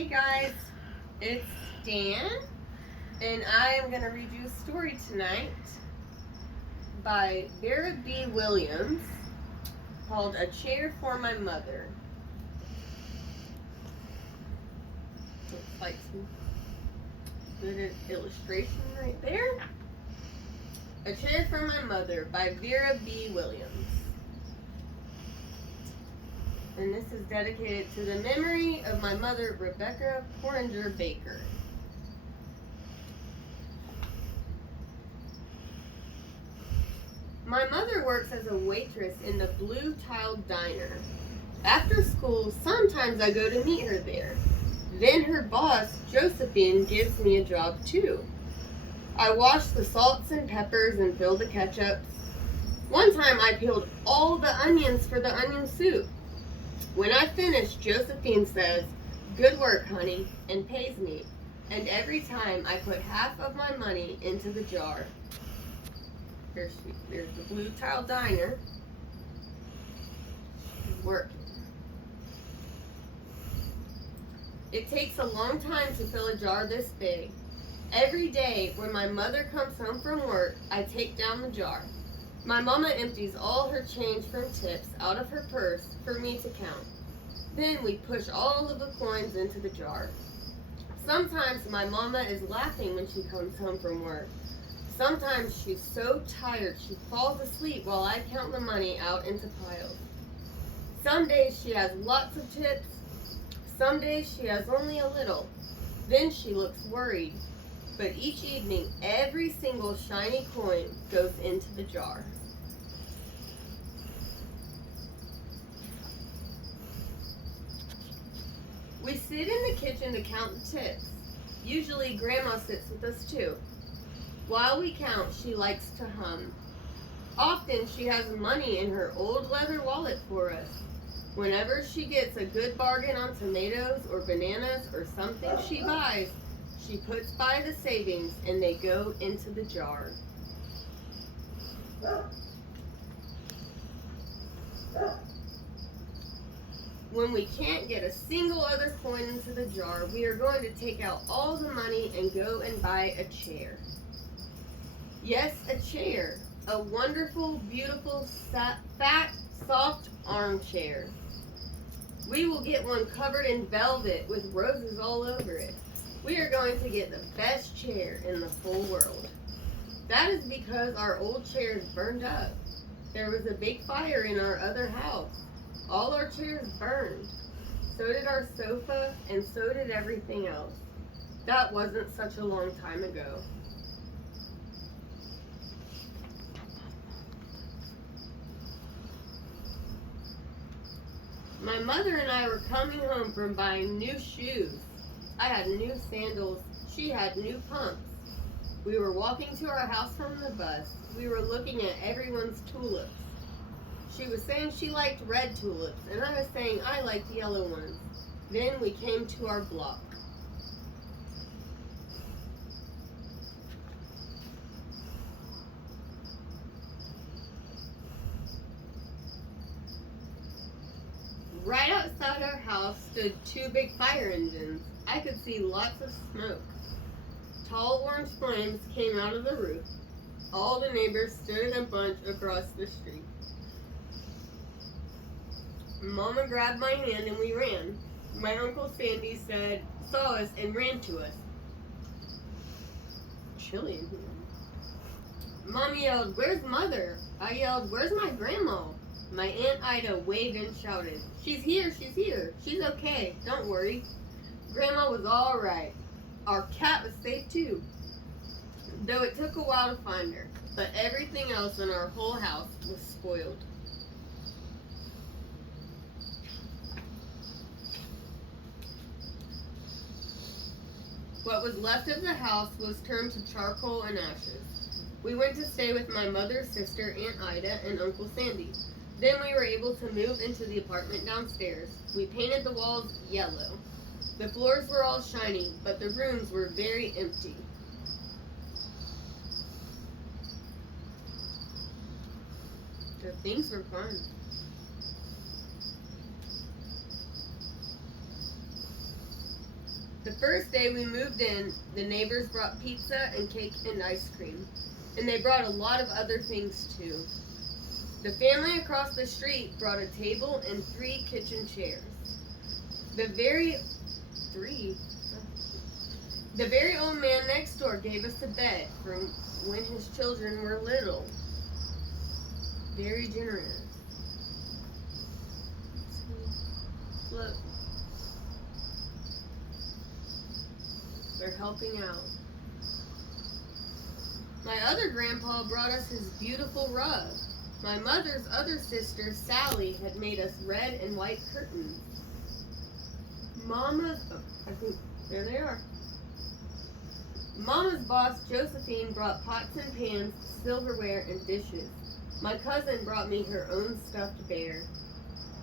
Hey guys, it's Dan, and I am going to read you a story tonight by Vera B. Williams called A Chair for My Mother. Looks like some good illustration right there. A Chair for My Mother by Vera B. Williams. And this is dedicated to the memory of my mother, Rebecca Porringer Baker. My mother works as a waitress in the Blue Tiled Diner. After school, sometimes I go to meet her there. Then her boss, Josephine, gives me a job too. I wash the salts and peppers and fill the ketchups. One time I peeled all the onions for the onion soup. When I finish, Josephine says, "Good work, honey," and pays me. And every time I put half of my money into the jar. There's the Blue Tile Diner. Work. It takes a long time to fill a jar this big. Every day when my mother comes home from work, I take down the jar. My mama empties all her change from tips out of her purse for me to count. Then we push all of the coins into the jar. Sometimes my mama is laughing when she comes home from work. Sometimes she's so tired she falls asleep while I count the money out into piles. Some days she has lots of tips. Some days she has only a little. Then she looks worried. But each evening, every single shiny coin goes into the jar. We sit in the kitchen to count the tips. Usually Grandma sits with us too. While we count, she likes to hum. Often she has money in her old leather wallet for us. Whenever she gets a good bargain on tomatoes or bananas or something she buys, she puts by the savings and they go into the jar. When we can't get a single other coin into the jar, we are going to take out all the money and go and buy a chair. Yes, a chair. A wonderful, beautiful, fat, soft armchair. We will get one covered in velvet with roses all over it. We are going to get the best chair in the whole world. That is because our old chairs burned up. There was a big fire in our other house. All our chairs burned. So did our sofa, and so did everything else. That wasn't such a long time ago. My mother and I were coming home from buying new shoes. I had new sandals. She had new pumps. We were walking to our house from the bus. We were looking at everyone's tulips. She was saying she liked red tulips, and I was saying I liked yellow ones. Then we came to our block. Right outside our house stood two big fire engines. I could see lots of smoke. Tall orange flames came out of the roof. All the neighbors stood in a bunch across the street. Mama grabbed my hand and we ran. My Uncle Sandy saw us and ran to us. Chilly in here. Mom yelled, "Where's Mother?" I yelled, "Where's my grandma?" My Aunt Ida waved and shouted, "She's here, she's here. She's okay, don't worry." Grandma was all right. Our cat was safe too, though it took a while to find her. But everything else in our whole house was spoiled. What was left of the house was turned to charcoal and ashes. We went to stay with my mother's sister, Aunt Ida, and Uncle Sandy. Then we were able to move into the apartment downstairs. We painted the walls yellow. The floors were all shiny, but the rooms were very empty. So things were fun. The first day we moved in, the neighbors brought pizza and cake and ice cream. And they brought a lot of other things too. The family across the street brought a table and 3 kitchen chairs. The very old man next door gave us a bed from when his children were little. Very generous. Look. They're helping out. My other grandpa brought us his beautiful rug. My mother's other sister, Sally, had made us red and white curtains. There they are. Mama's boss, Josephine, brought pots and pans, silverware, and dishes. My cousin brought me her own stuffed bear.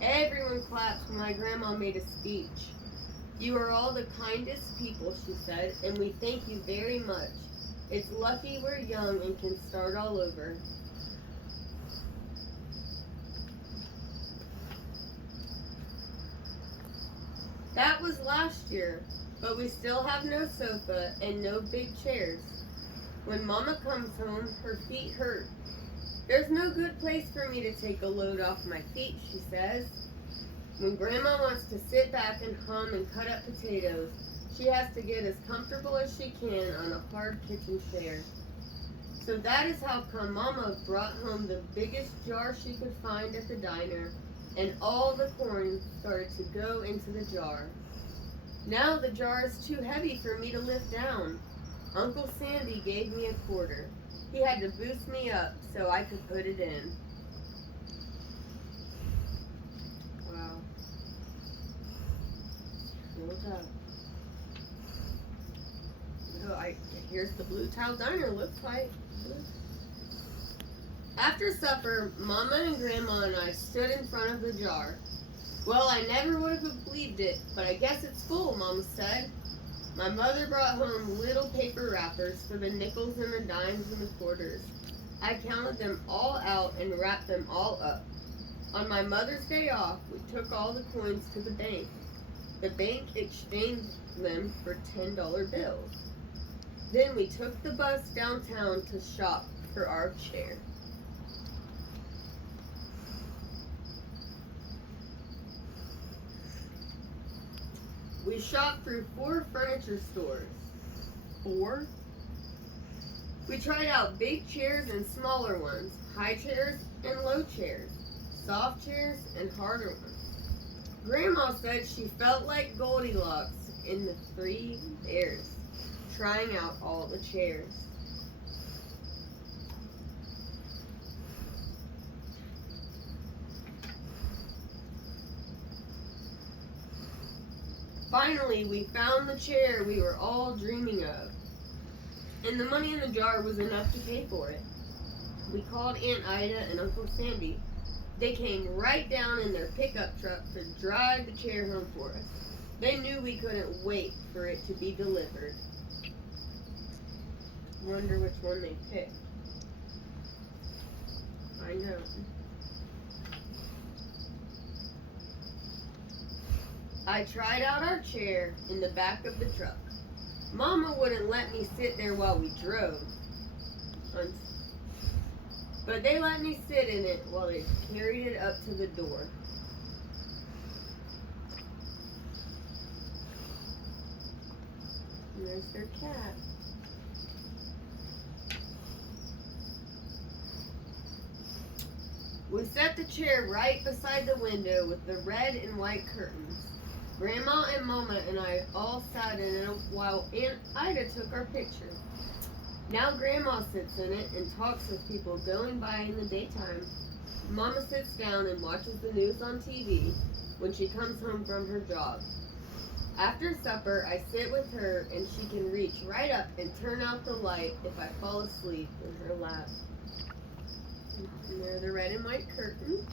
Everyone clapped when my grandma made a speech. You are all the kindest people, she said, and we thank you very much. It's lucky we're young and can start all over. That was last year, but we still have no sofa and no big chairs. When Mama comes home, her feet hurt. There's no good place for me to take a load off my feet, she says. When Grandma wants to sit back and hum and cut up potatoes, she has to get as comfortable as she can on a hard kitchen chair. So that is how come Mama brought home the biggest jar she could find at the diner, and all the corn started to go into the jar. Now the jar is too heavy for me to lift down. Uncle Sandy gave me a quarter. He had to boost me up so I could put it in. Wow. Filled up. Oh, here's the Blue Tile Diner, looks like. After supper, Mama and Grandma and I stood in front of the jar. Well, I never would have believed it, but I guess it's full, Mama said. My mother brought home little paper wrappers for the nickels and the dimes and the quarters. I counted them all out and wrapped them all up. On my mother's day off, we took all the coins to the bank. The bank exchanged them for $10 bills. Then we took the bus downtown to shop for our chair. We shopped through 4 furniture stores. 4? We tried out big chairs and smaller ones, high chairs and low chairs, soft chairs and harder ones. Grandma said she felt like Goldilocks in the 3 Bears, trying out all the chairs. Finally, we found the chair we were all dreaming of, and the money in the jar was enough to pay for it. We called Aunt Ida and Uncle Sandy. They came right down in their pickup truck to drive the chair home for us. They knew we couldn't wait for it to be delivered. Wonder which one they picked. I know. I tried out our chair in the back of the truck. Mama wouldn't let me sit there while we drove. But they let me sit in it while they carried it up to the door. And there's their cat. We set the chair right beside the window with the red and white curtains. Grandma and Mama and I all sat in it while Aunt Ida took our picture. Now Grandma sits in it and talks with people going by in the daytime. Mama sits down and watches the news on TV when she comes home from her job. After supper, I sit with her and she can reach right up and turn out the light if I fall asleep in her lap. And there are the red and white curtains,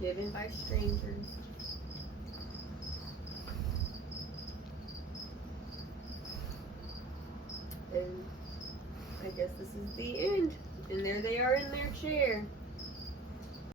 given by strangers. And I guess this is the end. And there they are in their chair.